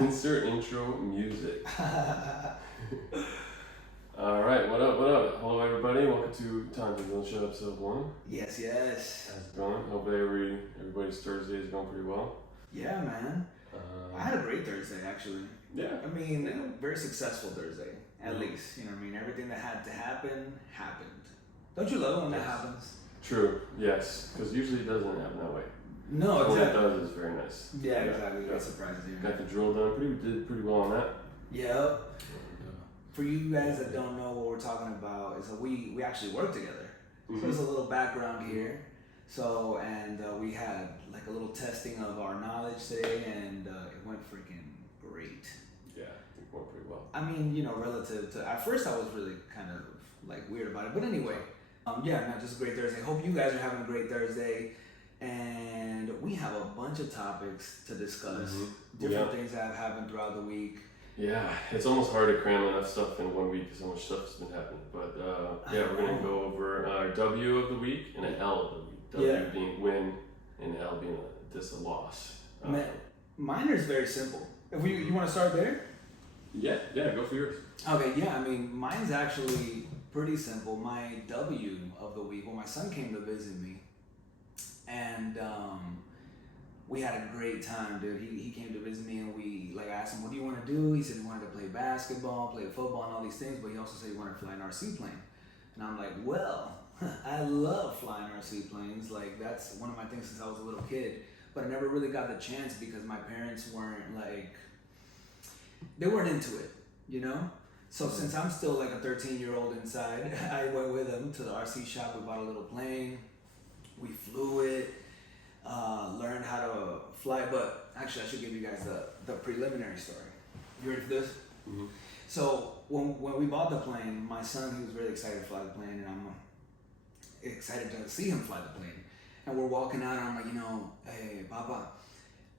Insert intro music. Alright, what up, what up? Hello everybody, welcome to Tonty and Dylan Show episode 1. Yes. How's it going? Hopefully everybody's Thursday is going pretty well. Yeah, man. I had a great Thursday, actually. Yeah. I mean, a very successful Thursday, at least. You know what I mean? Everything that had to happen, happened. Don't you love it when that happens? True, yes, because usually it doesn't happen that way. No, exactly. When it exactly. does, it's very nice. Yeah, exactly. That surprises you. Got the drill done, did pretty well on that. Yep. For you guys that don't know what we're talking about, is that we actually work together. So there's a little background here. So, and we had like a little testing of our knowledge today, and it went freaking great. Yeah, it went pretty well. I mean, you know, relative to, at first I was really kind of like weird about it, but anyway, yeah, man, just a great Thursday. Hope you guys are having a great Thursday, and we have a bunch of topics to discuss, different things that have happened throughout the week. Yeah, it's almost hard to cram enough stuff in 1 week because so much stuff has been happening. But yeah, we're going to go over our W of the week and an L of the week. W being win and L being just a loss. Mine is very simple. If you want to start there? Yeah, go for yours. Okay, yeah, I mean, mine's actually pretty simple. My W of the week, well, my son came to visit me, and we had a great time, dude. He came to visit me, and I asked him, what do you want to do? He said he wanted to play basketball, play football, and all these things, but he also said he wanted to fly an RC plane. And I'm like, well, I love flying RC planes. Like, that's one of my things since I was a little kid, but I never really got the chance because my parents weren't they weren't into it, you know? So since I'm still like a 13-year-old inside, I went with them to the RC shop. We bought a little plane. We flew it, learned how to fly. But actually, I should give you guys the preliminary story. You ready for this? Mm-hmm. So when we bought the plane, my son, he was really excited to fly the plane, and I'm excited to see him fly the plane. And we're walking out, and I'm like, hey, Papa,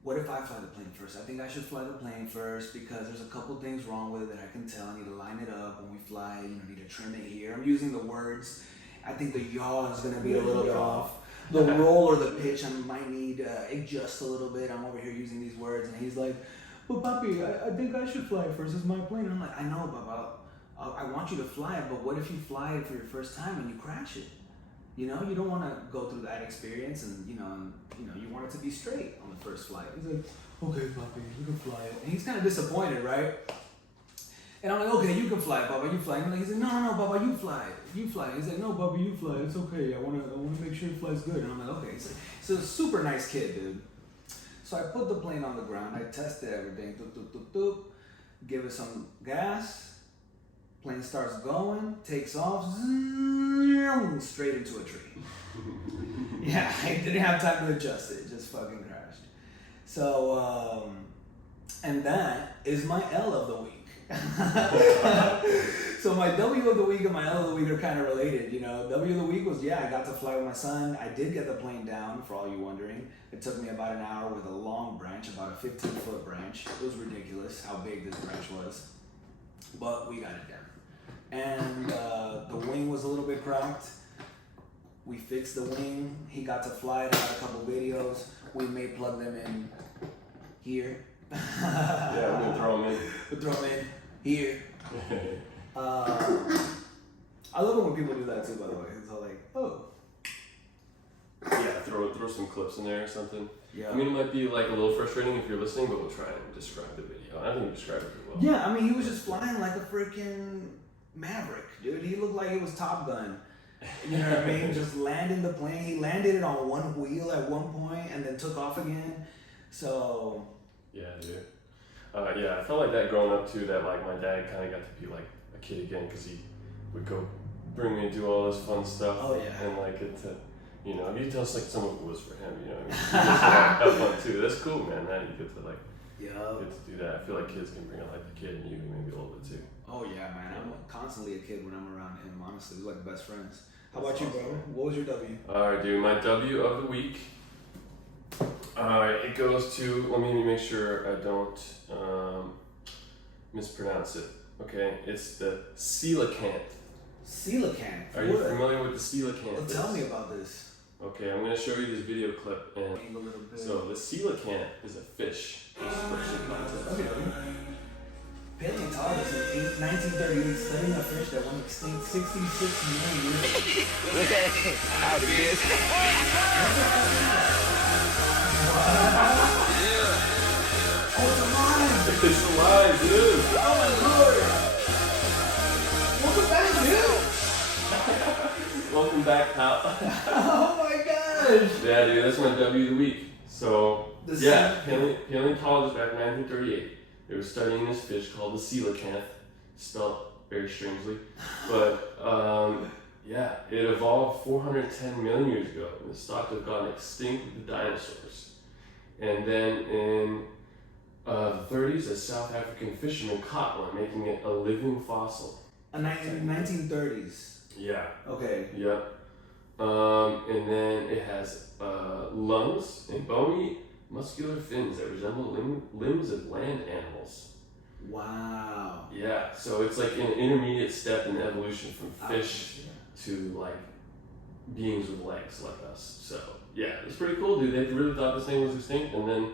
what if I fly the plane first? I think I should fly the plane first because there's a couple things wrong with it that I can tell. I need to line it up when we fly. Need to trim it here. I'm using the words. I think the yaw is going to be a little bit off. The roll or the pitch, I might need adjust a little bit. I'm over here using these words, and he's like, well, Papi, I think I should fly first. This is my plane. And I'm like, I know, Papa. I want you to fly it, but what if you fly it for your first time and you crash it? You don't want to go through that experience, and you want it to be straight on the first flight. He's like, okay, Papi, you can fly it. And he's kind of disappointed, right? And I'm like, okay, you can fly it, Papa, you fly it. And he's like, no, Papa, you fly it. You fly it. He's like, no, Papa, you fly it. It's okay. I want to make sure it flies good. And I'm like, okay. So a super nice kid, dude. So I put the plane on the ground. I tested everything. Doop, doop, doop, doop. Give it some gas. Plane starts going, takes off, straight into a tree. Yeah, I didn't have time to adjust it, just fucking crashed. So, and that is my L of the week. So my W of the week and my L of the week are kind of related, W of the week was, I got to fly with my son. I did get the plane down, for all you wondering. It took me about an hour with a long branch, about a 15-foot branch. It was ridiculous how big this branch was, but we got it down. And the wing was a little bit cracked. We fixed the wing. He got to fly it. I got a couple videos. We may plug them in here. Yeah, we're gonna throw them in. We'll throw them in here. I love it when people do that too, by the way. It's all like, oh. Yeah, throw some clips in there or something. Yeah. I mean, it might be like a little frustrating if you're listening, but we'll try and describe the video. I think you described it pretty well. Yeah, I mean, he was just flying like a freaking maverick, dude. He looked like it was Top Gun. You know what I mean? Just landing the plane. He landed it on one wheel at one point and then took off again. So. Yeah, dude. Yeah, I felt like that growing up too, that like my dad kind of got to be like a kid again because he would go bring me and do all this fun stuff. Oh, yeah. And like get to, you can tell it's like some of it was for him, He gets to have fun too. That's cool, man. That you get to get to do that. I feel like kids can bring out like the kid in you maybe a little bit too. Oh yeah, man. I'm constantly a kid when I'm around him, honestly. We're like best friends. How about you, bro? What was your W? Alright, dude. My W of the week. It goes to, let me make sure I don't mispronounce it. Okay, it's the coelacanth. Coelacanth? Are you familiar with the coelacanth? Well, tell me about this. Okay, I'm going to show you this video clip. And so the coelacanth is a fish. Okay. 1938, studying a fish that went extinct 66 million years ago. Out again. Oh, it's alive! It's alive, dude! Oh my lord! Welcome back, dude! Welcome back, pal. Oh my gosh! Yeah, dude, that's my W of the week. So, The paleontologists back in 1938, they were studying this fish called the coelacanth, spelled very strangely. But, yeah, it evolved 410 million years ago, and it's thought to have gone extinct with the dinosaurs. And then in the 30s, a South African fisherman caught one, making it a living fossil. 1930s. Yeah. Okay. Yep. And then it has lungs and bony, muscular fins that resemble limbs of land animals. Wow. Yeah, so it's like an intermediate step in evolution from fish to like beings with legs like us. So yeah, it's pretty cool, dude. They really thought this thing was extinct, and then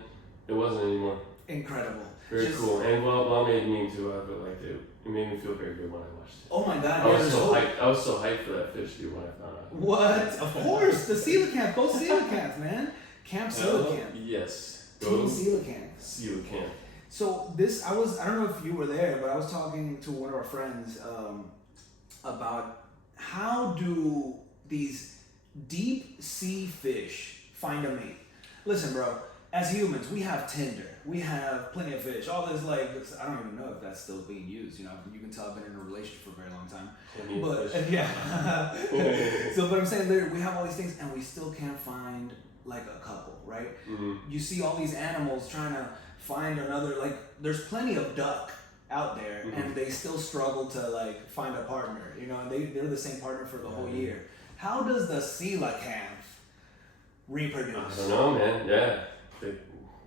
it wasn't anymore. Incredible. Very cool. And well, made me too. I feel like it made me feel very good when I watched it. Oh my god. I was so hyped. I was so hyped for that fish, dude, when I found out. What? Of course, the coelacanth. Go coelacanth, man. Camp coelacanth. Yes. Team coelacanth. Coelacanth. So this, I don't know if you were there, but I was talking to one of our friends about how do these deep sea fish find a mate. Listen, bro, as humans, we have Tinder, we have Plenty of Fish, all this like, I don't even know if that's still being used, you know, you can tell I've been in a relationship for a very long time. But yeah, so but I'm saying literally, we have all these things and we still can't find like a couple, right? Mm-hmm. You see all these animals trying to find another, like there's plenty of duck out there, mm-hmm. and they still struggle to like find a partner, you know, and they're the same partner for the whole year. How does the coelacanth reproduce? I don't know, man. Yeah.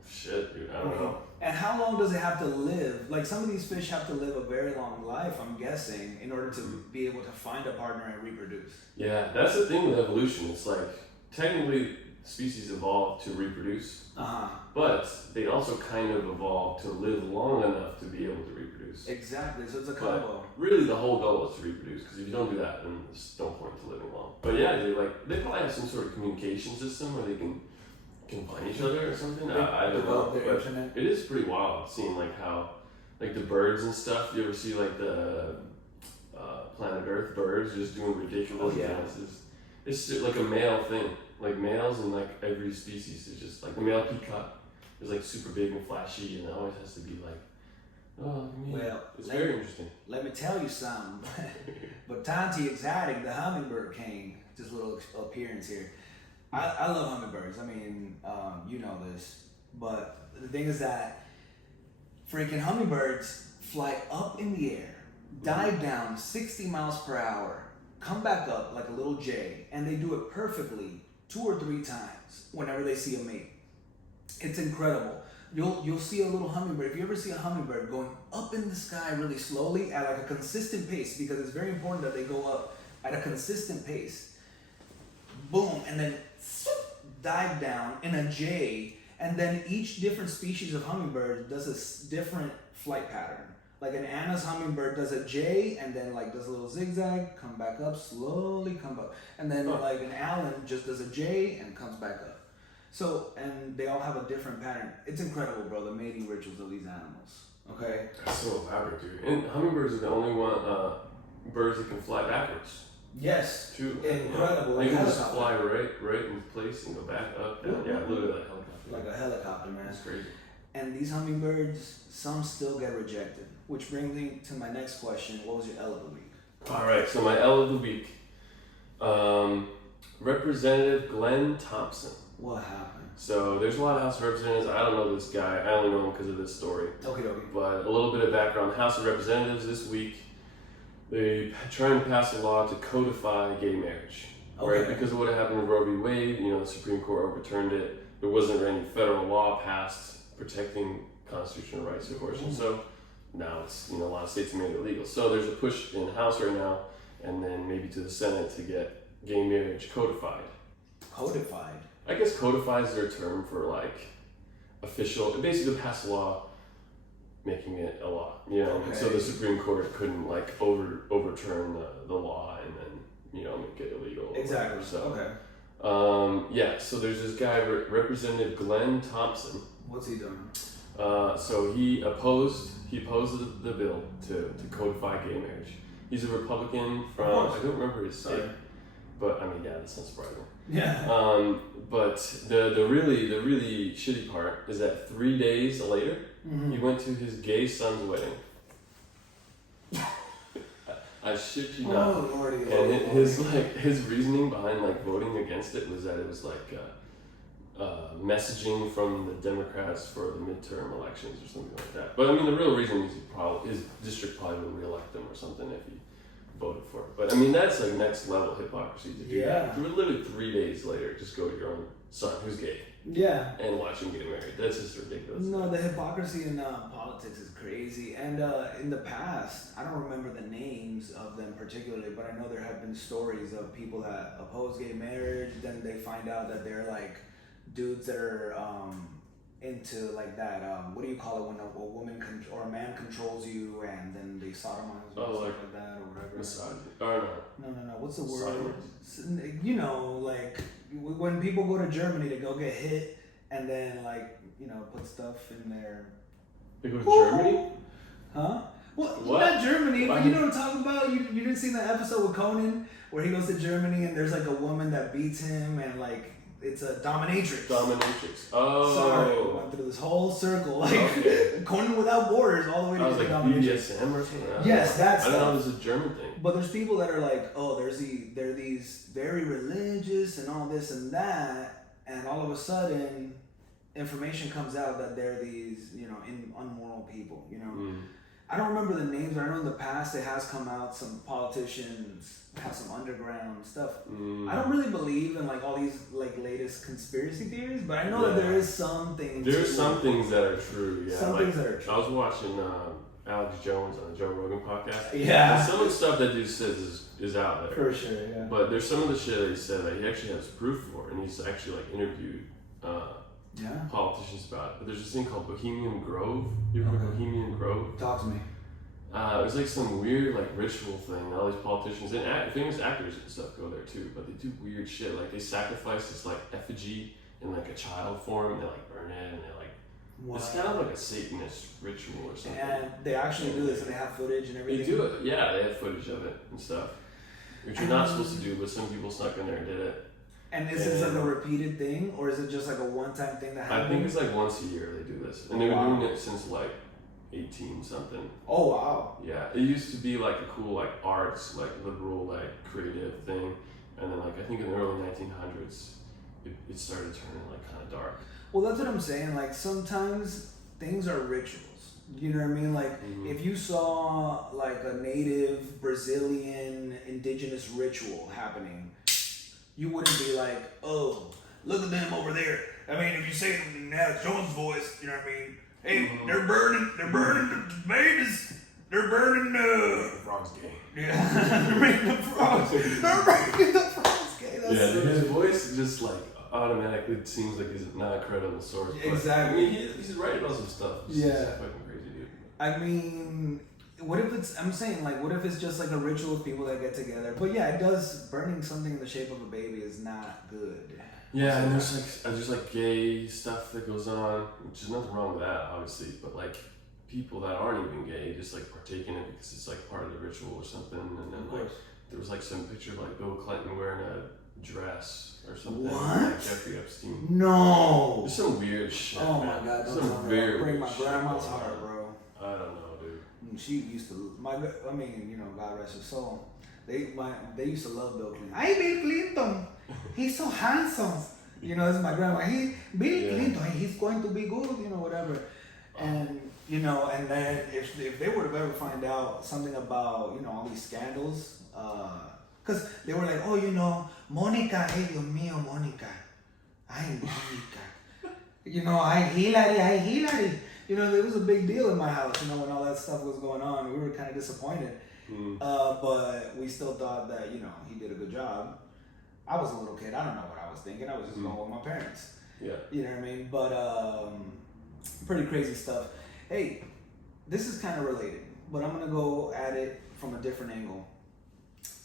Shit, dude. I don't know. And how long does it have to live? Like some of these fish have to live a very long life, I'm guessing, in order to be able to find a partner and reproduce. Yeah, that's the thing with evolution. It's like technically species evolve to reproduce, but they also kind of evolve to live long enough to be able to reproduce. Exactly. So it's a combo. But really, the whole goal is to reproduce, because if you don't do that, then there's no point to living long. But yeah, they probably have some sort of communication system where they can find each other or something. I don't know. But it is pretty wild seeing like how like the birds and stuff. You ever see like the Planet Earth birds just doing ridiculous dances? It's like a male thing. Like males in like every species is just like the male peacock is like super big and flashy, and it always has to be like, oh, well, it's very interesting. Let me tell you something. But Tonty Exotic, the hummingbird king, just a little appearance here. I love hummingbirds. I mean, you know this, but the thing is that freaking hummingbirds fly up in the air, dive down 60 miles per hour, come back up like a little J, and they do it perfectly 2 or 3 times whenever they see a mate. It's incredible. You'll see a little hummingbird. If you ever see a hummingbird going up in the sky really slowly at like a consistent pace, because it's very important that they go up at a consistent pace. Boom, and then dive down in a J, and then each different species of hummingbird does a different flight pattern. Like an Anna's hummingbird does a J, and then like does a little zigzag, come back up, slowly come up, and then like an Allen just does a J and comes back up. So, and they all have a different pattern. It's incredible, bro, the mating rituals of these animals. Okay? That's so elaborate, dude. And hummingbirds are the only birds that can fly backwards. Yes. Too. Incredible. They can just fly right in place and go back up. Down. Yeah, literally like a helicopter. Like a helicopter, man. That's crazy. And these hummingbirds, some still get rejected. Which brings me to my next question. What was your L of the week? All right, so my L of the week. Representative Glenn Thompson. What happened? So there's a lot of House of Representatives. I don't know this guy. I only know him because of this story. Okay. But a little bit of background. House of Representatives this week, they trying to pass a law to codify gay marriage. Okay. Right? Because of what happened with Roe v. Wade, the Supreme Court overturned it. There wasn't any federal law passed protecting constitutional rights to abortion. So now it's, a lot of states have made it legal. So there's a push in the House right now, and then maybe to the Senate to get gay marriage codified. Codified? I guess codified is their term for like official. It basically passed a law making it a law. You know, Okay. so the Supreme Court couldn't like overturn the law and then make it illegal. Exactly. So Okay. so there's this guy, Representative Glenn Thompson. What's he doing? So he opposed the bill to codify gay marriage. He's a Republican from, I don't remember his state, but I mean, yeah, that's not surprising. Yeah. But the really shitty part is that 3 days later, he went to his gay son's wedding. I shit you not. Oh, Lordy. And his reasoning behind like voting against it was that it was like messaging from the Democrats for the midterm elections or something like that. But I mean, the real reason is his district probably would re-elect him or something if he voted for it. But I mean, that's like next level hypocrisy to do that. Literally 3 days later, just go to your own son who's gay. Yeah. And watch him get married. That's just ridiculous. No, the hypocrisy in politics is crazy. And in the past, I don't remember the names of them particularly, but I know there have been stories of people that oppose gay marriage. Then they find out that they're like dudes that are into like that. What do you call it when a woman or a man controls you and then they sodomize you or like that or whatever? Misogyny. Oh no. No. What's the word? You know, like when people go to Germany to go get hit and then like put stuff in their. They go to Germany? Huh? Well, what? Not Germany, but you know what I'm talking about? You didn't see that episode with Conan where he goes to Germany and there's like a woman that beats him and like it's a dominatrix. Oh. Sorry, went through this whole circle. Like Conan without borders all the way to the dominatrix. BDSM or something. Yes, that's. I don't know if it's a German thing. But there's people that are like, oh, there are these very religious and all this and that, and all of a sudden, information comes out that they're these, unmoral people. I don't remember the names, but I know in the past it has come out. Some politicians have some underground stuff. I don't really believe in like all these like latest conspiracy theories, but I know that there is some things. There's some things that are true. Yeah, some things that are true. I was watching Alex Jones on the Joe Rogan podcast. Yeah. And some of the stuff that dude says is out there. For sure, yeah. But there's some of the shit that he said that he actually has proof for, and he's actually like interviewed politicians about it. But there's this thing called Bohemian Grove. You ever heard of Bohemian Grove? Talk to me. It was like some weird like ritual thing. All these politicians and famous actors and stuff go there too. But they do weird shit. Like they sacrifice this like effigy in like a child form, and they like burn it, and they like. Wow. It's kind of like a Satanist ritual or something. And they actually do this, and they have footage and everything. They do it, yeah. They have footage of it and stuff, which you're not supposed to do, but some people snuck in there and did it. And is this like a repeated thing, or is it just like a one-time thing that happens? I think it's like once a year they do this, and they've been doing it since like 18 something. Oh wow! Yeah, it used to be like a cool like arts, like liberal, like creative thing, and then like I think in the early 1900s, it started turning like kind of dark. Well, that's what I'm saying. Like sometimes things are rituals. You know what I mean? Like if you saw like a native Brazilian indigenous ritual happening, you wouldn't be like, oh, look at them over there. I mean, if you say it in Alex Jones' voice, you know what I mean? Hey, they're burning the babies. They're burning the frog's gay. Yeah, they're burning the frogs. They're burning the frogs gay. That's his voice just like automatically seems like he's not a credible source. Exactly. I mean, he's right about some stuff. He's fucking crazy, dude. I mean, what if what if it's just like a ritual of people that get together? But yeah, it does, burning something in the shape of a baby is not good. Yeah, and there's like gay stuff that goes on, which is nothing wrong with that, obviously, but like people that aren't even gay just like partake in it because it's like part of the ritual or something, and then like there was like some picture of like Bill Clinton wearing a dress or something. What? Like Jeffrey Epstein. No. There's some weird shit. Oh man. my God! Some very break my weird grandma's shit heart, bro. I don't know, dude. She used to God rest his soul. They used to love Bill Clinton. Hey, Bill Clinton, he's so handsome. This is my grandma. Bill Clinton, he's going to be good. Whatever. And and then if they were to ever find out something about all these scandals, because they were like, Monica, hey, Dios mío, Monica, ay, Monica, ay, Hillary. There was a big deal in my house, when all that stuff was going on. We were kind of disappointed. But we still thought that, he did a good job. I was a little kid. I don't know what I was thinking. I was just going with my parents. Yeah. You know what I mean? But pretty crazy stuff. Hey, this is kind of related, but I'm gonna go at it from a different angle.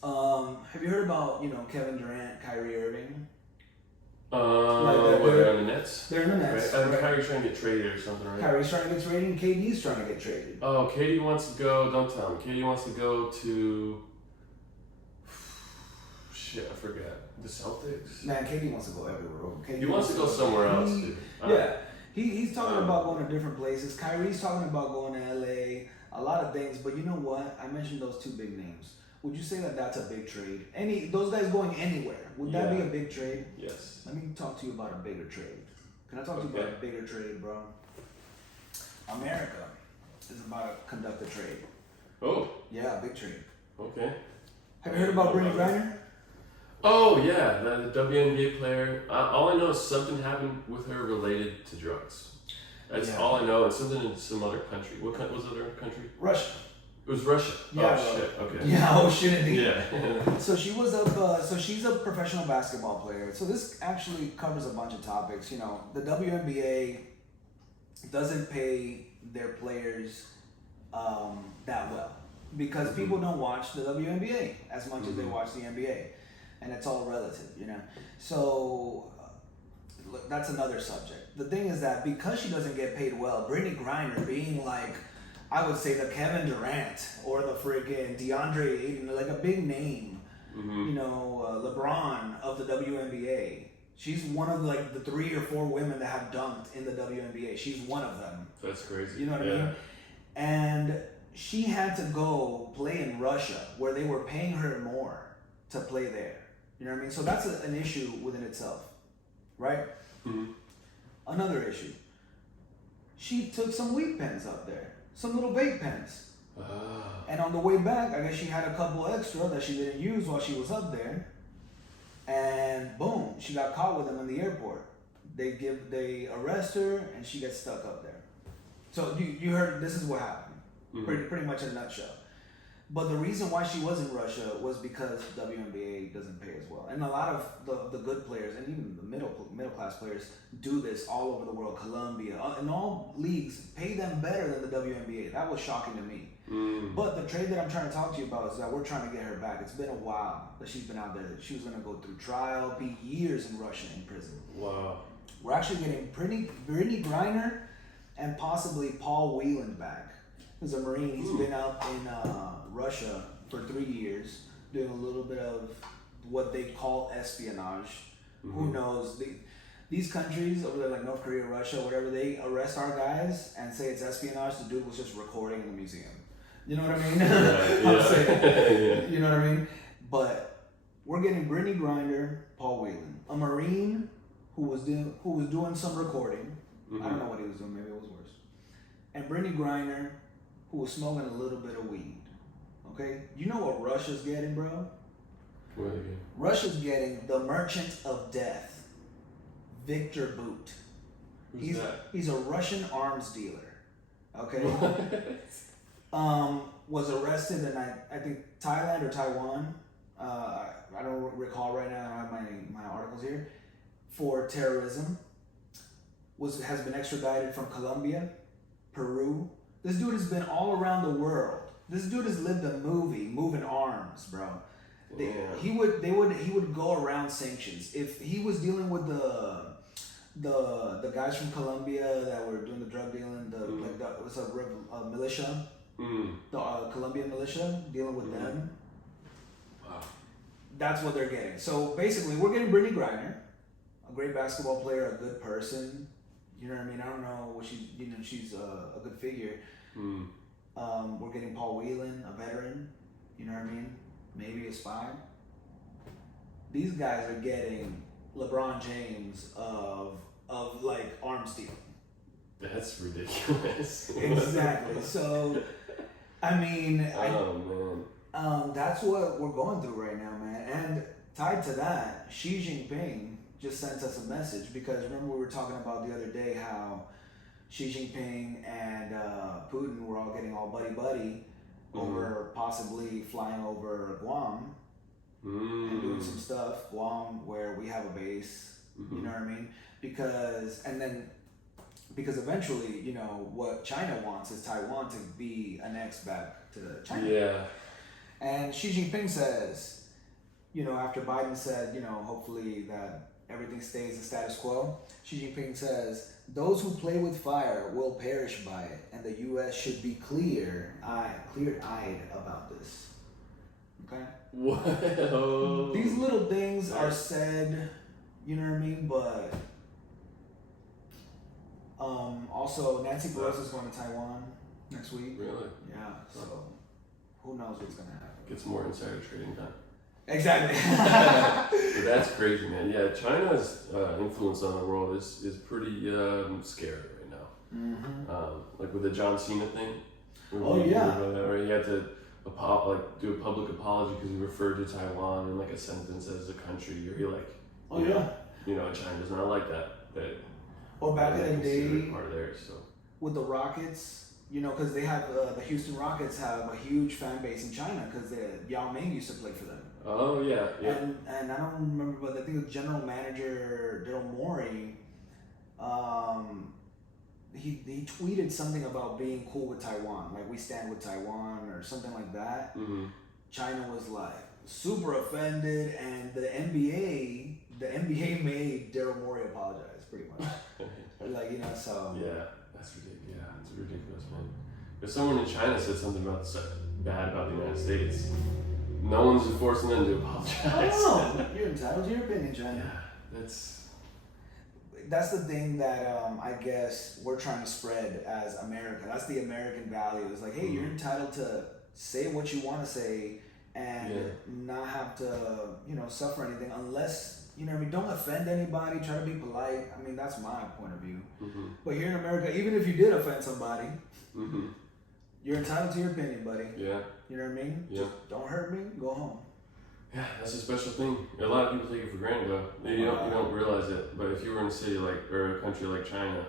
Have you heard about Kevin Durant, Kyrie Irving? They're in the Nets. They're in the Nets. Right? And Kyrie's trying to get traded or something, right? Kyrie's trying to get traded, and KD's trying to get traded. Oh, KD wants to go. Don't tell him. KD wants to go to. Shit, I forgot. The Celtics. Man, KD wants to go everywhere. He wants to go somewhere else, dude. Yeah, he's talking about going to different places. Kyrie's talking about going to LA. A lot of things, but you know what? I mentioned those two big names. Would you say that that's a big trade? Those guys going anywhere, would that be a big trade? Yes. Let me talk to you about a bigger trade. Can I talk to you about a bigger trade, bro? America is about to conduct a trade. Oh. Yeah, a big trade. Okay. Have you heard about Brittany Griner? Oh yeah, the WNBA player. All I know is something happened with her related to drugs. That's all I know. It's something in some other country. What was the other country? Russia. It was Russia. Yeah, oh shit. Okay. Yeah. Oh shit. Indeed. Yeah. So she was so she's a professional basketball player. So this actually covers a bunch of topics. The WNBA doesn't pay their players that well because people don't watch the WNBA as much as they watch the NBA, and it's all relative. So look, that's another subject. The thing is that because she doesn't get paid well, Brittany Griner being like, I would say the Kevin Durant or the friggin' DeAndre Ayton, like a big name, LeBron of the WNBA. She's one of the 3 or 4 women that have dunked in the WNBA. She's one of them. That's crazy. You know what I mean? And she had to go play in Russia where they were paying her more to play there. You know what I mean? So that's an issue within itself, right? Mm-hmm. Another issue. She took some weed pens up there. Some little vape pens. And on the way back, I guess she had a couple extra that she didn't use while she was up there. And boom, she got caught with them in the airport. They arrest her and she gets stuck up there. So you heard this is what happened. Pretty much in a nutshell. But the reason why she was in Russia was because WNBA doesn't pay as well. And a lot of the good players and even the middle class players do this all over the world. Colombia, and all leagues pay them better than the WNBA. That was shocking to me. But the trade that I'm trying to talk to you about is that we're trying to get her back. It's been a while that she's been out there. She was going to go through trial, be years in Russia in prison. Wow. We're actually getting Brittany Griner and possibly Paul Whelan back. He's a Marine. He's been out in Russia for 3 years, doing a little bit of what they call espionage. Who knows? These countries over there, like North Korea, Russia, whatever, they arrest our guys and say it's espionage. The dude was just recording in the museum. You know what I mean? I'm saying, you know what I mean? But we're getting Brittany Griner, Paul Whelan, a Marine who was doing some recording. I don't know what he was doing. Maybe it was worse. And Brittany Griner, who was smoking a little bit of weed. Okay? You know what Russia's getting, bro? What again? Russia's getting the Merchant of Death, Victor Bout. Who's that? He's a Russian arms dealer. Okay? Was arrested in I think Thailand or Taiwan. I don't recall right now. I have my articles here. For terrorism. Has been extradited from Colombia, Peru. This dude has been all around the world. This dude has lived a movie, Moving Arms, bro. He would go around sanctions. If he was dealing with the guys from Colombia that were doing the drug dealing, it was a militia, the Colombian militia, dealing with them. Wow. That's what they're getting. So basically, we're getting Brittany Griner, a great basketball player, a good person. You know what I mean? I don't know what she's a good figure. We're getting Paul Whelan, a veteran. You know what I mean? Maybe a spy. These guys are getting LeBron James of like arms deal. That's ridiculous. Exactly. So, I mean, man. that's what we're going through right now, man. And tied to that, Xi Jinping just sent us a message because remember we were talking about the other day how Xi Jinping and Putin were all getting all buddy over possibly flying over Guam and doing some stuff. Guam, where we have a base, you know what I mean? And then because eventually, you know, what China wants is Taiwan to be annexed back to China. Yeah. And Xi Jinping says, you know, after Biden said, you know, hopefully that everything stays the status quo, Xi Jinping says, those who play with fire will perish by it, and the U.S. should be clear-eyed about this. Okay? Whoa. These little things are said, you know what I mean, but also Nancy Pelosi is going to Taiwan next week. Really? Yeah, so who knows what's going to happen. Get some more insider trading done. Exactly. But that's crazy, man. Yeah, China's influence on the world is pretty scary right now. Mm-hmm. Like with the John Cena thing. Oh, yeah. Where he had to do a public apology because he referred to Taiwan in like a sentence as a country. Or he like, you know, China does not like that. Or back in the day, part of theirs, so. With the Rockets, you know, because they have the Houston Rockets have a huge fan base in China because Yao Ming used to play for them. Oh yeah, yeah. And I don't remember, but I think the general manager Daryl Morey, he tweeted something about being cool with Taiwan, like we stand with Taiwan or something like that. Mm-hmm. China was like super offended, and the NBA made Daryl Morey apologize pretty much. Like, you know, so yeah, that's ridiculous. Yeah, it's ridiculous, man. If someone in China said something bad about the United States, no one's forcing them to apologize. I don't know. You're entitled to your opinion, China. Yeah, that's the thing that I guess we're trying to spread as America. That's the American value. It's like, hey, you're entitled to say what you want to say and not have to, you know, suffer anything unless, you know what I mean, don't offend anybody, try to be polite. I mean, that's my point of view. Mm-hmm. But here in America, even if you did offend somebody, mm-hmm. you're entitled to your opinion, buddy. Yeah. You know what I mean? Yeah. Just don't hurt me, go home. Yeah, that's a special thing. A lot of people take it for granted, though. You don't realize it. But if you were in a city or a country like China,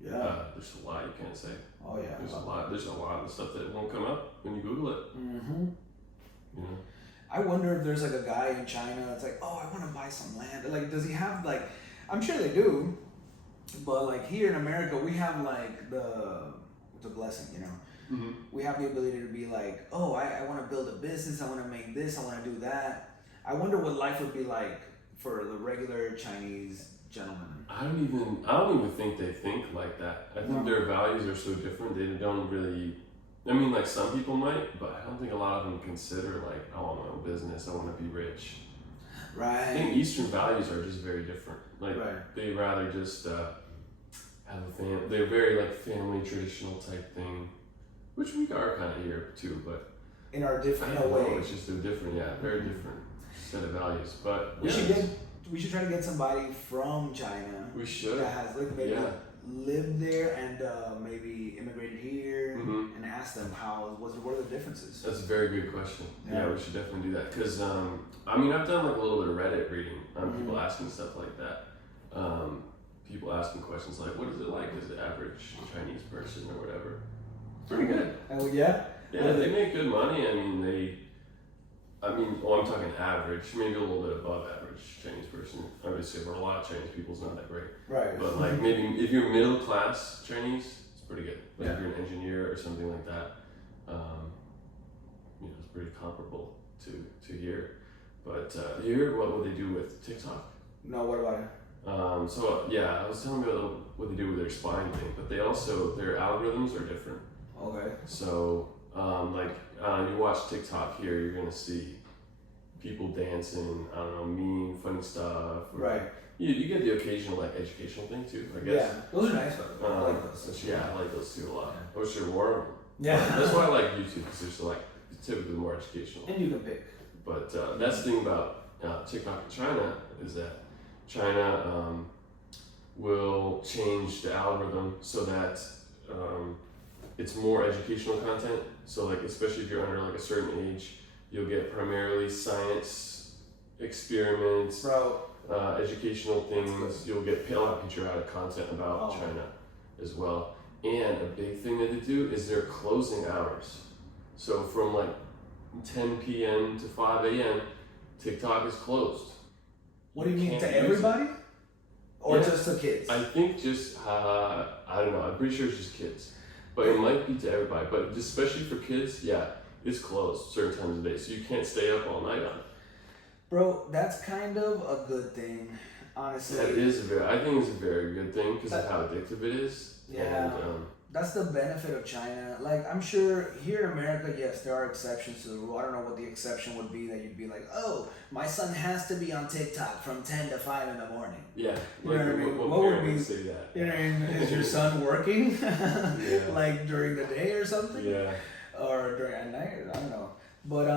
there's a lot you can't say. Oh yeah. There's a lot of stuff that won't come up when you Google it. Mm-hmm. You know. I wonder if there's like a guy in China that's like, oh, I want to buy some land. Like, does he have like? I'm sure they do, but like here in America, we have like it's a blessing, you know. Mm-hmm. We have the ability to be like, oh, I want to build a business. I want to make this. I want to do that. I wonder what life would be like for the regular Chinese gentleman. I don't even think they think like that. I think their values are so different. They don't really. I mean, like some people might, but I don't think a lot of them consider like, oh, I want my own business. I want to be rich. Right. I think Eastern values are just very different. Like they rather just have a family. They're very like family traditional type thing. Which we are kind of here too, but in our different way. way. It's just a different, very different set of values. But we should try to get somebody from China. We should. That has like maybe lived there and maybe immigrated here, and ask them what are the differences. That's a very good question. Yeah, we should definitely do that because I mean I've done like a little bit of Reddit reading on people asking stuff like that. People asking questions like, "What is it like as an average Chinese person or whatever?" Pretty good. Oh yeah? Yeah, they make good money. I'm talking average, maybe a little bit above average Chinese person. Obviously, for a lot of Chinese people, it's not that great. Right. But like maybe if you're middle class Chinese, it's pretty good. Like if you're an engineer or something like that, it's pretty comparable to here. But you heard what they do with TikTok? No, what about it? I was telling you about what they do with their spying thing, but their algorithms are different. Okay. So, you watch TikTok here, you're gonna see people dancing, I don't know, mean, funny stuff. Right. You get the occasional like educational thing too, I guess. Yeah, those are nice though. I like those. I like those too a lot. I wish there were more of them. Yeah. That's why I like YouTube because there's like typically more educational. And you can pick. But that's the thing about TikTok in China is that China will change the algorithm so that it's more educational content. So like, especially if you're under like a certain age, you'll get primarily science experiments, educational things. You'll get a lot of patriotic content about China as well. And a big thing that they do is their closing hours. So from like 10 p.m. to 5 a.m., TikTok is closed. What do you mean, to everybody? Or just the kids? I think just, I don't know, I'm pretty sure it's just kids. But it might be to everybody. But especially for kids, yeah, it's closed certain times of the day. So you can't stay up all night on it. Bro, that's kind of a good thing, honestly. I think it's a very good thing because of how addictive it is. Yeah. And, that's the benefit of China. Like, I'm sure here in America, yes, there are exceptions to the rule. I don't know what the exception would be that you'd be like, oh, my son has to be on TikTok from 10 to 5 in the morning. Yeah. You know what I mean? What would be, say that? You know what I mean? Is your son working? Like during the day or something? Yeah. Or during at night? I don't know. But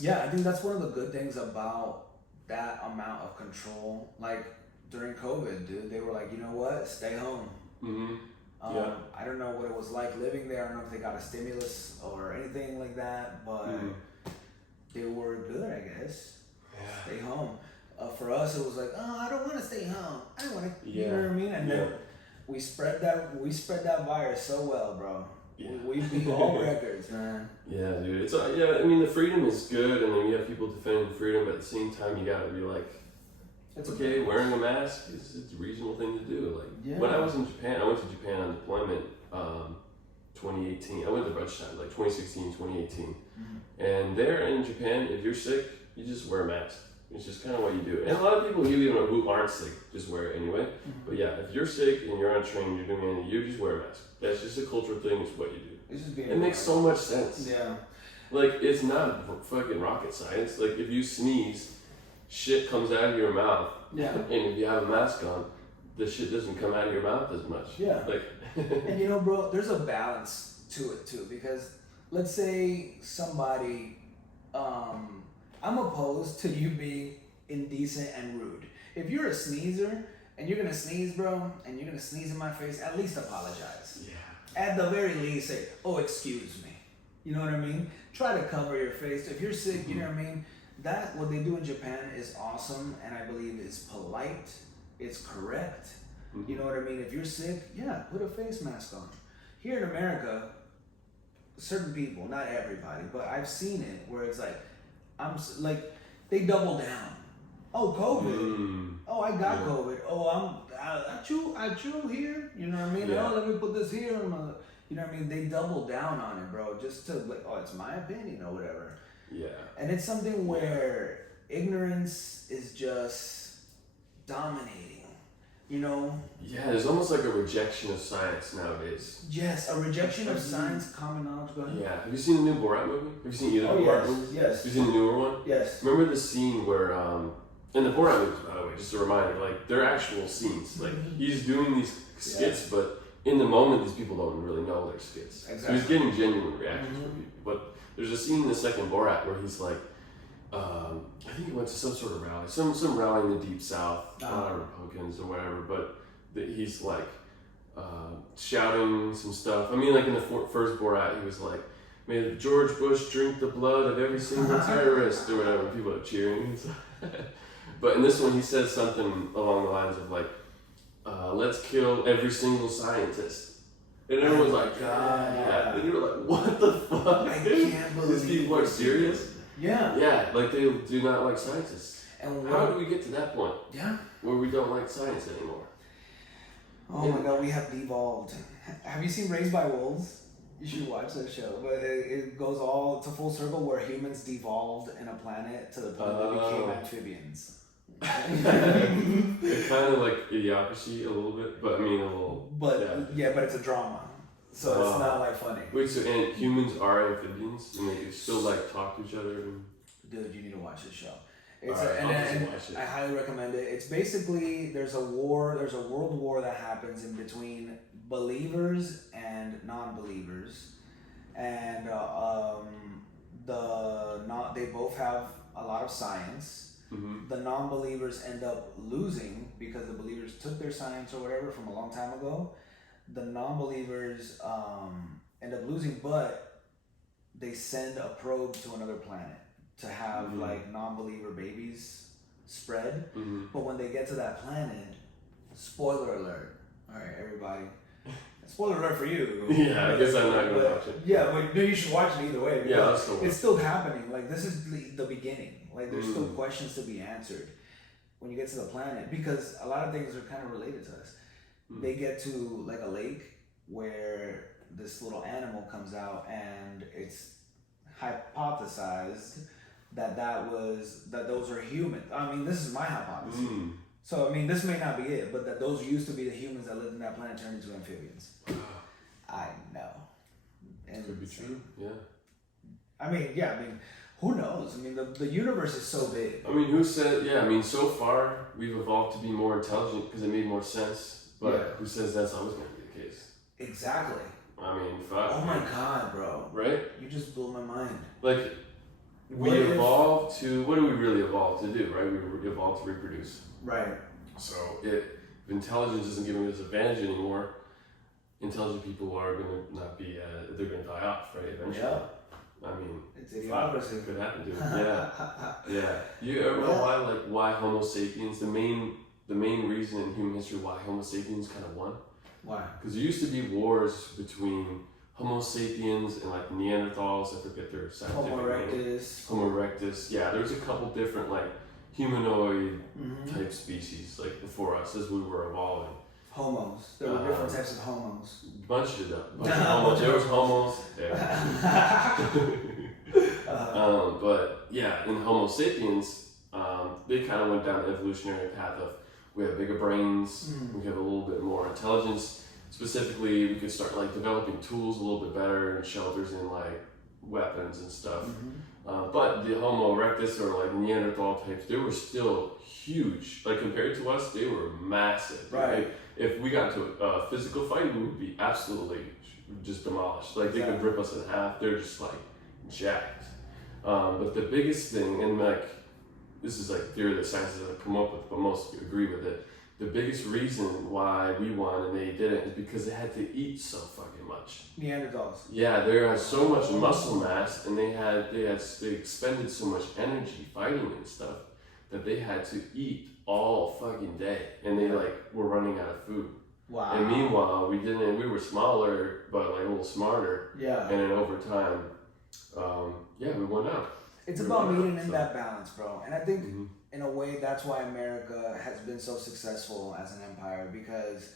yeah, I think that's one of the good things about that amount of control. Like during COVID, dude, they were like, you know what? Stay home. Mm-hmm. I don't know what it was like living there. I don't know if they got a stimulus or anything like that, but they were good, I guess. Yeah. Stay home. For us, it was like, oh, I don't want to stay home. I don't want to. You know what I mean? And then we spread that virus so well, bro. Yeah. We beat all records, man. Yeah, dude. It's I mean, the freedom is good, and then you have people defending freedom, but at the same time, you gotta be like, it's okay. Wearing a mask is a reasonable thing to do. Like when I was in Japan, I went to Japan on deployment, 2018. I went to a bunch of times, like 2016, 2018. Mm-hmm. And there in Japan, if you're sick, you just wear a mask. It's just kind of what you do. And a lot of people who aren't sick just wear it anyway. Mm-hmm. But yeah, if you're sick and you're on a train, you're doing anything, you just wear a mask. That's just a cultural thing. It's what you do. It makes so much sense. Yeah. Like, it's not fucking rocket science. Like, if you sneeze, shit comes out of your mouth. Yeah. And if you have a mask on, the shit doesn't come out of your mouth as much. Yeah. Like, and you know, bro, there's a balance to it too, because let's say somebody, I'm opposed to you being indecent and rude. If you're a sneezer and you're gonna sneeze, bro, and you're gonna sneeze in my face, at least apologize. Yeah. At the very least, say, oh, excuse me. You know what I mean? Try to cover your face. If you're sick, you know what I mean? That, what they do in Japan is awesome, and I believe is polite, it's correct. Mm-hmm. You know what I mean? If you're sick, yeah, put a face mask on. Here in America, certain people, not everybody, but I've seen it where it's like, they double down. Oh, COVID. Oh, I got COVID. Oh, I chew here. You know what I mean? Yeah. Oh, let me put this here. You know what I mean? They double down on it, bro, just to like, oh, it's my opinion or whatever. Yeah. And it's something where ignorance is just dominating. You know? Yeah, there's almost like a rejection of science nowadays. Yes, a rejection of science, common knowledge. Go ahead. Yeah. Have you seen the new Borat movie? Have you seen either Borat movies? Yes. Have you seen the newer one? Yes. Remember the scene where, in the Borat movies, by the way, just a reminder, like, they're actual scenes. Like, he's doing these skits, but in the moment, these people don't really know they're skits. Exactly. So he's getting genuine reactions from people. But there's a scene in the second Borat where he's like, I think he went to some sort of rally, some rally in the Deep South, Republicans or whatever, but he's like shouting some stuff. I mean, like in the first Borat, he was like, may George Bush drink the blood of every single terrorist or whatever, people are cheering. But in this one, he says something along the lines of like, let's kill every single scientist. And everyone's like, God, yeah. And you're like, what the fuck? I can't believe these people are serious? Yeah. Yeah, like they do not like scientists. And how do we get to that point? Yeah. Where we don't like science anymore? Oh my God, we have devolved. Have you seen Raised by Wolves? You should watch that show. But it goes it's a full circle where humans devolved in a planet to the point that we became amphibians. It's kind of like Idiocracy a little bit, but I mean a little. But yeah, but it's a drama, so it's not like funny. Wait, so and humans are amphibians, and they can still like talk to each other. Dude, you need to watch this show. I highly recommend it. It's basically there's a world war that happens in between believers and non-believers, and they both have a lot of science. Mm-hmm. The non-believers end up losing because the believers took their science or whatever from a long time ago. The non-believers end up losing, but they send a probe to another planet to have like non-believer babies spread. Mm-hmm. But when they get to that planet, spoiler alert. All right, everybody. Spoiler alert for you. Yeah, I guess I'm not going to watch it. Yeah, but you should watch it either way. Yeah, it's still happening. Like, this is the beginning. Like, there's still questions to be answered. when you get to the planet, because a lot of things are kind of related to us. They get to like a lake where this little animal comes out, and it's hypothesized that those are humans. I mean, this is my hypothesis. So I mean, this may not be it, but that those used to be the humans that lived in that planet turned into amphibians. I know. And could be true. Yeah. I mean, who knows? I mean, the universe is so big. I mean, who said? Yeah, I mean, so far we've evolved to be more intelligent because it made more sense. But who says that's always going to be the case? Exactly. I mean, fuck. Oh my god, bro. Right? You just blew my mind. Like, we evolved to, what do we really evolve to do, right? We evolved to reproduce. Right. So if intelligence isn't giving us advantage anymore, intelligent people are going to not be, they're going to die off, right? Eventually. Yeah. I mean, it's idiocracy. It could happen to it. Yeah. You ever know why Homo sapiens, the main reason in human history why Homo sapiens kind of won? Why? Because there used to be wars between Homo sapiens and like Neanderthals. I forget their scientific name. Homo erectus. Yeah, there's a couple different like humanoid type species like before us as we were evolving. Homos. There were different types of homos. Bunch of homos. There was homos. Yeah. But yeah, in Homo sapiens, they kind of went down the evolutionary path of we have bigger brains, we have a little bit more intelligence. Specifically, we could start like developing tools a little bit better and shelters and like weapons and stuff. But the Homo erectus or like Neanderthal types, they were still huge. Like compared to us, they were massive. Right. If we got into a physical fight, we would be absolutely just demolished. Like they could rip us in half. They're just like jacked. But the biggest thing, and like this is like theory that scientists have come up with, but most agree with it. The biggest reason why we won and they didn't is because they had to eat so fucking much. Neanderthals. Yeah, they had so much muscle mass, and they expended so much energy fighting and stuff that they had to eat all fucking day, and they like were running out of food. Wow. And meanwhile, we were smaller, but like a little smarter. Yeah. And then over time, we won out. It's about meeting in that balance, bro. And I think in a way that's why America has been so successful as an empire, because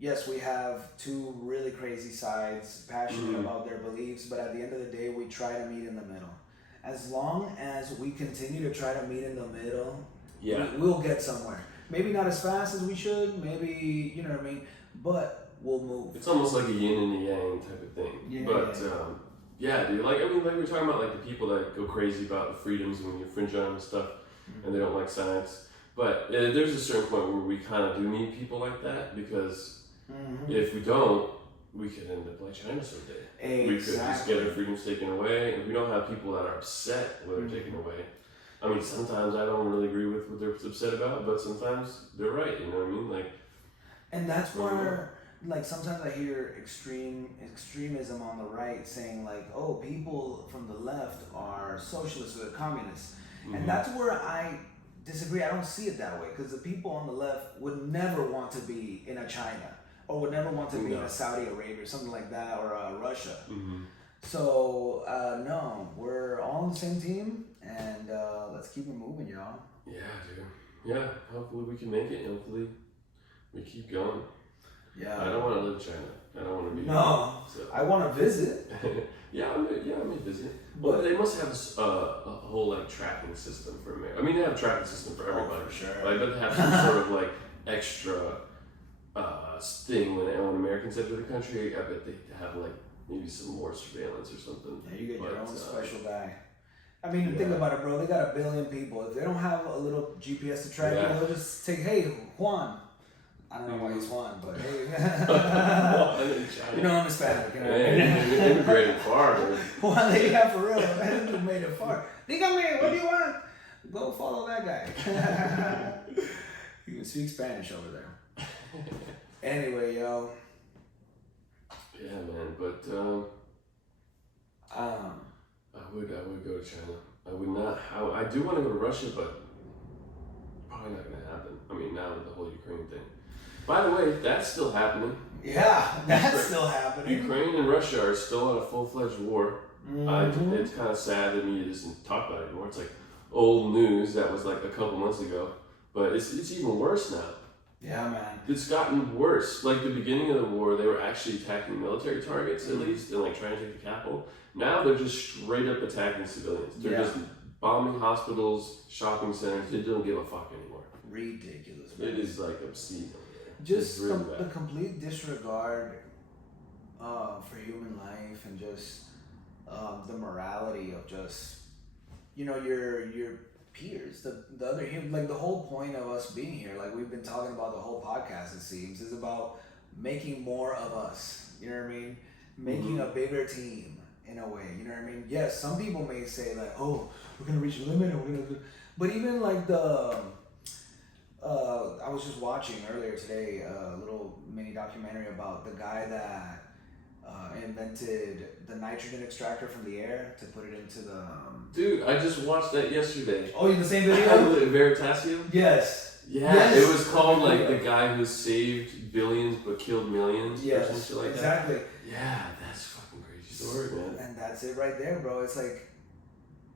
yes, we have two really crazy sides, passionate about their beliefs, but at the end of the day, we try to meet in the middle. As long as we continue to try to meet in the middle, we'll get somewhere. Maybe not as fast as we should, maybe, you know what I mean, but we'll move. It's almost like a yin and a yang type of thing. Yeah, dude. Like, I mean, like we were talking about, like the people that go crazy about the freedoms when you infringe on them and stuff, and they don't like science. But there's a certain point where we kind of do need people like that, because if we don't, we could end up like China someday. Exactly. We could just get our freedoms taken away, and we don't have people that are upset when they're taken away. I mean, sometimes I don't really agree with what they're upset about, but sometimes they're right. You know what I mean? Like, and that's where. Like sometimes I hear extremism on the right saying like, oh, people from the left are socialists or communists. And that's where I disagree. I don't see it that way, because the people on the left would never want to be in a China, or would never want to be in a Saudi Arabia or something like that, or Russia. So no, we're all on the same team, and let's keep it moving, y'all. Yeah, dude. Yeah, hopefully we can make it. Hopefully we keep going. Yeah. I don't want to live in China. I don't want to be. No. So. I want to visit. I may visit. But they must have a whole like tracking system for America. I mean, they have a tracking system for everybody. Oh, for sure. But I bet they have some sort of like extra thing when Americans enter the country. I bet they have like maybe some more surveillance or something. Yeah, you get your own special guy. I mean, think about it, bro. They got 1 billion people. If they don't have a little GPS to track you, they'll just say, "Hey, Juan." I don't know why he's Juan, but hey. You know, I'm Hispanic. You know what I mean? Immigrated far. Juan, yeah, for real. Man, you made it far. Dígame, what do you want? Go follow that guy. You can speak Spanish over there. Anyway, yo. Yeah, man, but I would go to China. I would not. I do want to go to Russia, but probably not going to happen. I mean, now with the whole Ukraine thing. By the way, that's still happening. Yeah, that's still happening. Ukraine and Russia are still in a full-fledged war. It's kind of sad that media doesn't talk about it anymore. It's like old news that was like a couple months ago. But it's even worse now. Yeah, man. It's gotten worse. Like the beginning of the war, they were actually attacking military targets at least, and like trying to take the capital. Now they're just straight up attacking civilians. They're just bombing hospitals, shopping centers. They don't give a fuck anymore. Ridiculous, man. It is like obscene. Just really the complete disregard for human life and just the morality of just, you know, your peers, the other human, like the whole point of us being here, like we've been talking about the whole podcast, it seems, is about making more of us. You know what I mean? Making a bigger team in a way. You know what I mean? Yes, some people may say like, oh, we're gonna reach a limit and we're gonna do, but even like I was just watching earlier today a little mini documentary about the guy that invented the nitrogen extractor from the air to put it into the. Dude, I just watched that yesterday. Oh, you the same video? Veritasium? Yes. Yeah, yes. It was called like the guy who saved billions but killed millions. Yes, or something like exactly. That. Yeah, that's fucking crazy story, man. And that's it right there, bro. It's like,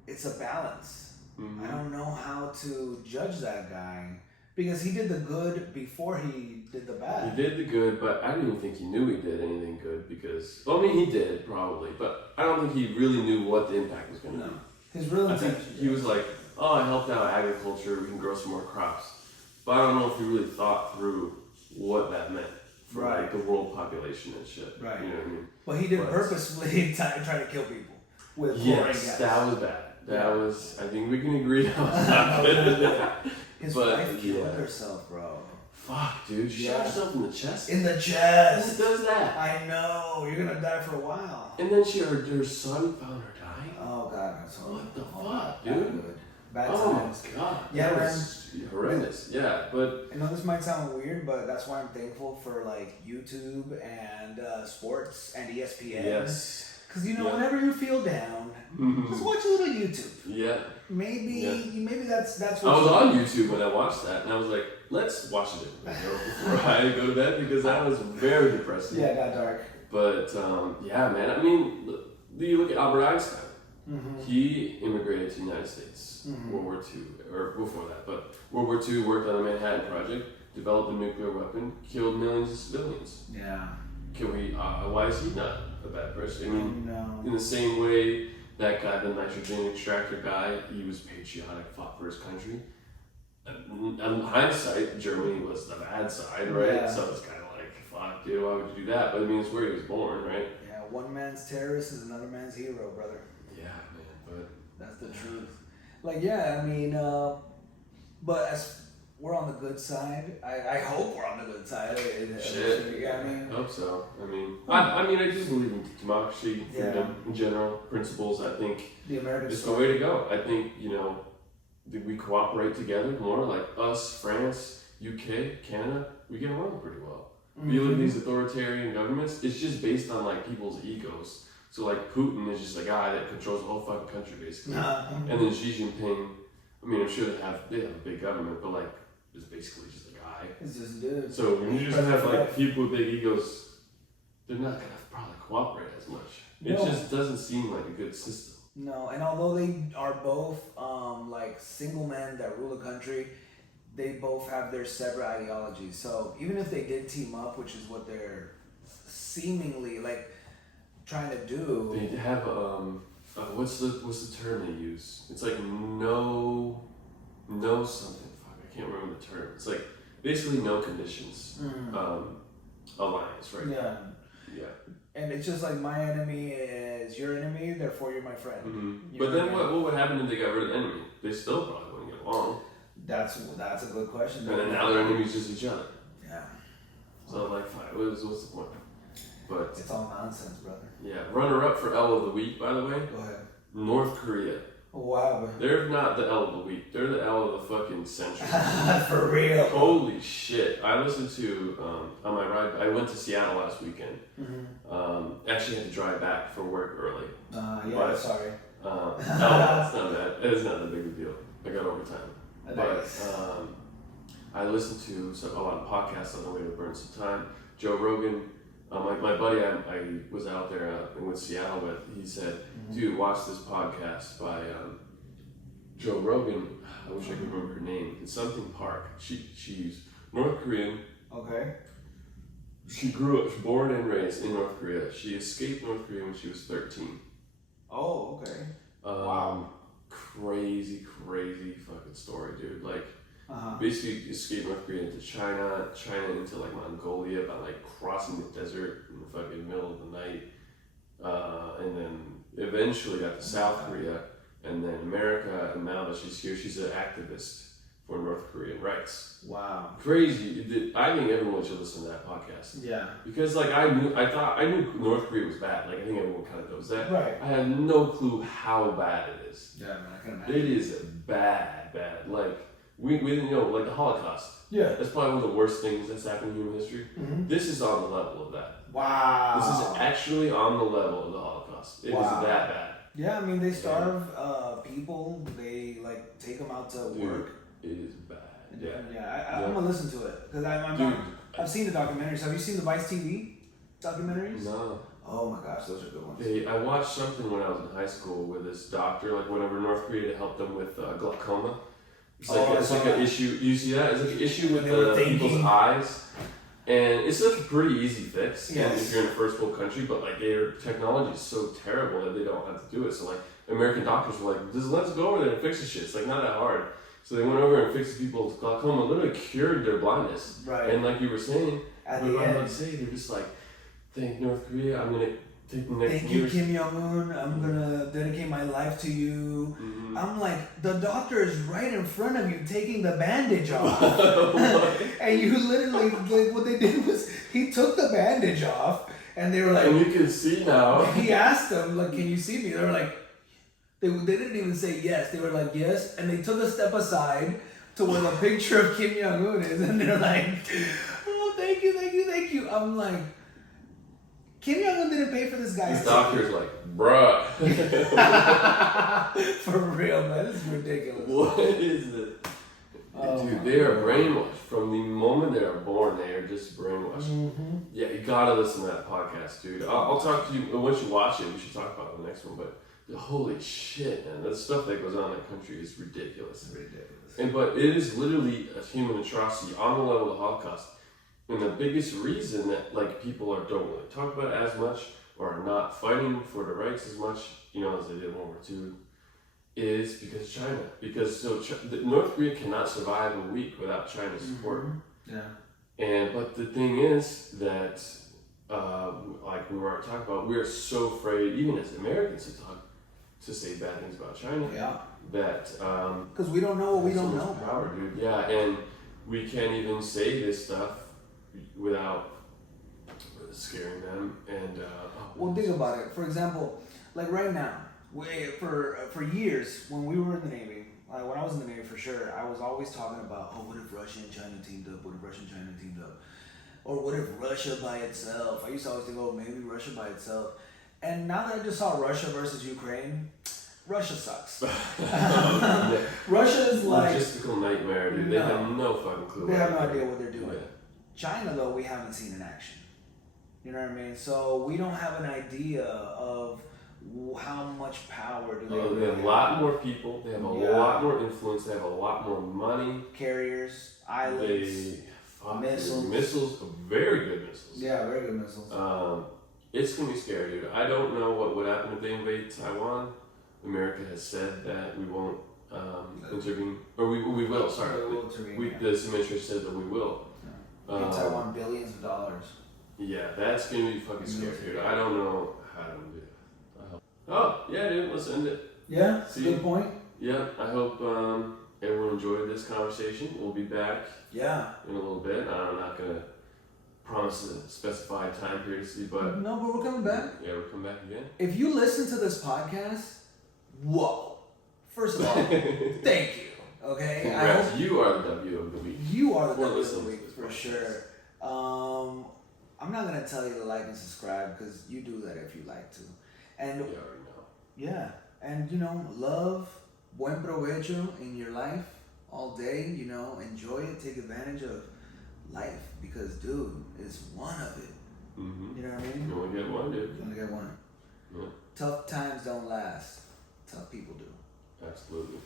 it's a balance. Mm-hmm. I don't know how to judge that guy. Because he did the good before he did the bad. He did the good, but I don't even think he knew he did anything good because, well, I mean, he did probably, but I don't think he really knew what the impact was going to be. His real I think intention. he was like, oh, I helped out agriculture, we can grow some more crops. But I don't know if he really thought through what that meant for like the world population and shit. Right. You know what I mean? But he did purposefully try to kill people with chlorine gas. That was bad. That was, I think we can agree that was not good. His wife killed herself, bro. Fuck, dude. She shot herself in the chest? In the chest. Who does that? I know. You're gonna die for a while. And then her son found her dying? Oh, God. That's what the fuck, dude? Bad times. Oh, my God. Yeah, that was horrendous. Yeah, but... I know this might sound weird, but that's why I'm thankful for, like, YouTube and sports and ESPN. Yes. Because, you know, whenever you feel down, just watch a little YouTube. Yeah. Maybe that's what I was on YouTube when I watched that, and I was like, let's watch it before I go to bed, because that was very depressing. Yeah, it got dark. But, yeah, man, I mean, you look at Albert Einstein. He immigrated to the United States, World War II, or before that, but World War II, worked on the Manhattan Project, developed a nuclear weapon, killed millions of civilians. Yeah. Why is he not a bad person? I mean, in the same way, that guy, the nitrogen extractor guy, he was patriotic, fought for his country. In hindsight, Germany was the bad side, right? Yeah. So it's kind of like, fuck, dude, why would you do that? But I mean, it's where he was born, right? Yeah, one man's terrorist is another man's hero, brother. Yeah, man, but... That's the truth. Like, yeah, I mean, but as we're on the good side, I hope we're on the good side. Shit. Yeah, I mean... I hope so. I mean, I do believe in democracy, freedom, in general, principles. I think the American it's the way to go. I think, you know, we cooperate together more, like us, France, UK, Canada, we get along pretty well. You look at these authoritarian governments, it's just based on like people's egos. So like Putin is just a guy that controls the whole fucking country basically. And then Xi Jinping, I mean, I'm sure they have a big government, but like it's basically just a guy. It's just dude. So when you just have like people with big egos, they're not gonna probably cooperate as much. It just doesn't seem like a good system. No, and although they are both like single men that rule a country, they both have their separate ideologies. So even if they did team up, which is what they're seemingly like trying to do, they have what's the term they use? It's like no something. Fuck, I can't remember the term. It's like basically no conditions alliance, right? Yeah. Yeah. And it's just like my enemy is your enemy, therefore you're my friend. But then what would happen if they got rid of the enemy? They still probably wouldn't get along. That's a good question. And then now their enemies just each other. Yeah. So like, fine. What's the point? But it's all nonsense, brother. Yeah. Runner-up for L of the week, by the way. Go ahead. North Korea. Wow. They're not the L of the week. They're the L of the fucking century. For real. Holy shit. I listened to, on my ride, I went to Seattle last weekend. Actually had to drive back for work early. Sorry. No, it's not bad. It's not that big of a deal. I got overtime. But I listened to a lot of podcasts on the way to burn some time. Joe Rogan, my buddy I was out there in Seattle with, he said, dude, watch this podcast by Joe Rogan, I wish I could remember her name. It's something Park. She's North Korean. Okay. She grew up, born and raised in North Korea. She escaped North Korea when she was 13. Oh, okay. Wow. Crazy fucking story, dude. Like, basically escaped North Korea into China into like Mongolia by like crossing the desert in the fucking middle of the night, and then eventually got to South Korea, and then America, and now that she's here, she's an activist for North Korean rights. Wow. Crazy. I think everyone should listen to that podcast. Yeah. Because like I knew North Korea was bad. Like I think everyone kind of knows that. Right. I had no clue how bad it is. Yeah, man, I can imagine. It is bad. Like we didn't know, like the Holocaust. Yeah. That's probably one of the worst things that's happened in human history. Mm-hmm. This is on the level of that. Wow. This is actually on the level of the Holocaust. It was that bad. Yeah, I mean they starve people. They like take them out to work. It is bad. Yeah. I'm gonna listen to it because I've seen the documentaries. Have you seen the Vice TV documentaries? No. Oh my gosh, those are good ones. I watched something when I was in high school with this doctor, like went over to North Korea to help them with glaucoma. It's like an issue. You see that? It's like an issue with people's eyes. And it's like a pretty easy fix if you're in a first world country, but like their technology is so terrible that they don't have to do it. So like American doctors were like, just let's go over there and fix this shit. It's like not that hard. So they went over and fixed people's glaucoma, literally cured their blindness. Right. And like you were saying, at the end, they're just like, thank North Korea, I'm gonna take the next Thank you, Kim Jong-un. I'm gonna dedicate my life to you. Mm-hmm. I'm like, the doctor is right in front of you taking the bandage off. And you literally, like, what they did was, he took the bandage off, and they were like... And you can see now. He asked them, like, can you see me? They were like... They didn't even say yes. They were like, yes. And they took a step aside to where the picture of Kim Jong-un is, and they're like, oh, thank you. I'm like... Kim Jong-un didn't pay for this guy's This doctor's like, bruh. For real, man. This is ridiculous. What is it? Dude, they are brainwashed. From the moment they are born, they are just brainwashed. Mm-hmm. Yeah, you gotta listen to that podcast, dude. I'll talk to you, once you watch it, we should talk about the next one, but holy shit, man. The stuff that goes on in that country is ridiculous. But it is literally a human atrocity on the level of the Holocaust. And the biggest reason that like people don't really talk about it as much or are not fighting for the rights as much, as they did in World War II, is because of China. Because North Korea cannot survive a week without China's support. Mm-hmm. Yeah. But the thing is that, like we were talking about, we're so afraid, even as Americans, to say bad things about China. Yeah. That because we don't know what we don't know. Power, dude. Yeah, and we can't even say this stuff without scaring them. And well, think about it. For example, like right now, for years when we were in the Navy, like when I was in the Navy for sure, I was always talking about, what if Russia and China teamed up? What if Russia and China teamed up? Or what if Russia by itself? I used to always think, maybe Russia by itself. And now that I just saw Russia versus Ukraine, Russia sucks. Russia is like logistical nightmare, dude. They have no fucking clue. They have no idea what they're doing. Yeah. China, though, we haven't seen in action. You know what I mean? So we don't have an idea of how much power do they have. They have a lot more people. They have a lot more influence. They have a lot more money. Carriers, islands, missiles. Missiles, very good missiles. Yeah, very good missiles. It's going to be scary, dude. I don't know what would happen if they invade Taiwan. America has said that we won't intervene. Or we will, sorry. We will intervene. This administration said that we will. Give Taiwan billions of dollars. Yeah, that's going to be fucking scary, dude. I don't know how to do it. Oh, yeah, dude. Let's end it. Yeah, good point. Yeah, I hope everyone enjoyed this conversation. We'll be back in a little bit. I'm not going to promise a specified time period, but... No, but we're coming back. Yeah, we'll come back again. If you listen to this podcast, whoa. First of all, thank you. Okay? Congrats. You are the W of the week. You are the W of the week, for sure. I'm not going to tell you to like and subscribe because you do that if you like to. And you already know. Yeah. And, love, buen provecho in your life all day. Enjoy it. Take advantage of life because, dude, it's one of it. Mm-hmm. You know what I mean? You only get one, dude. You only get one. Yeah. Tough times don't last. Tough people do. Absolutely.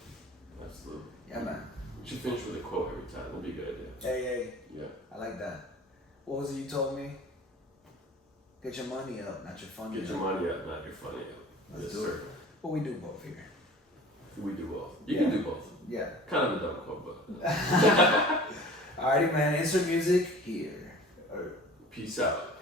Absolutely. Yeah, man. We should finish with a quote every time. That'd be a good idea. Hey. Yeah. I like that. What was it you told me? Get your money up, not your funny Get your money up, not your funny up. Let's Yes, do sir. it. But we do both here. We do both. You Yeah. can do both. Yeah. Kind of a dumb quote, but. Alrighty, man. Insert music here. Peace out.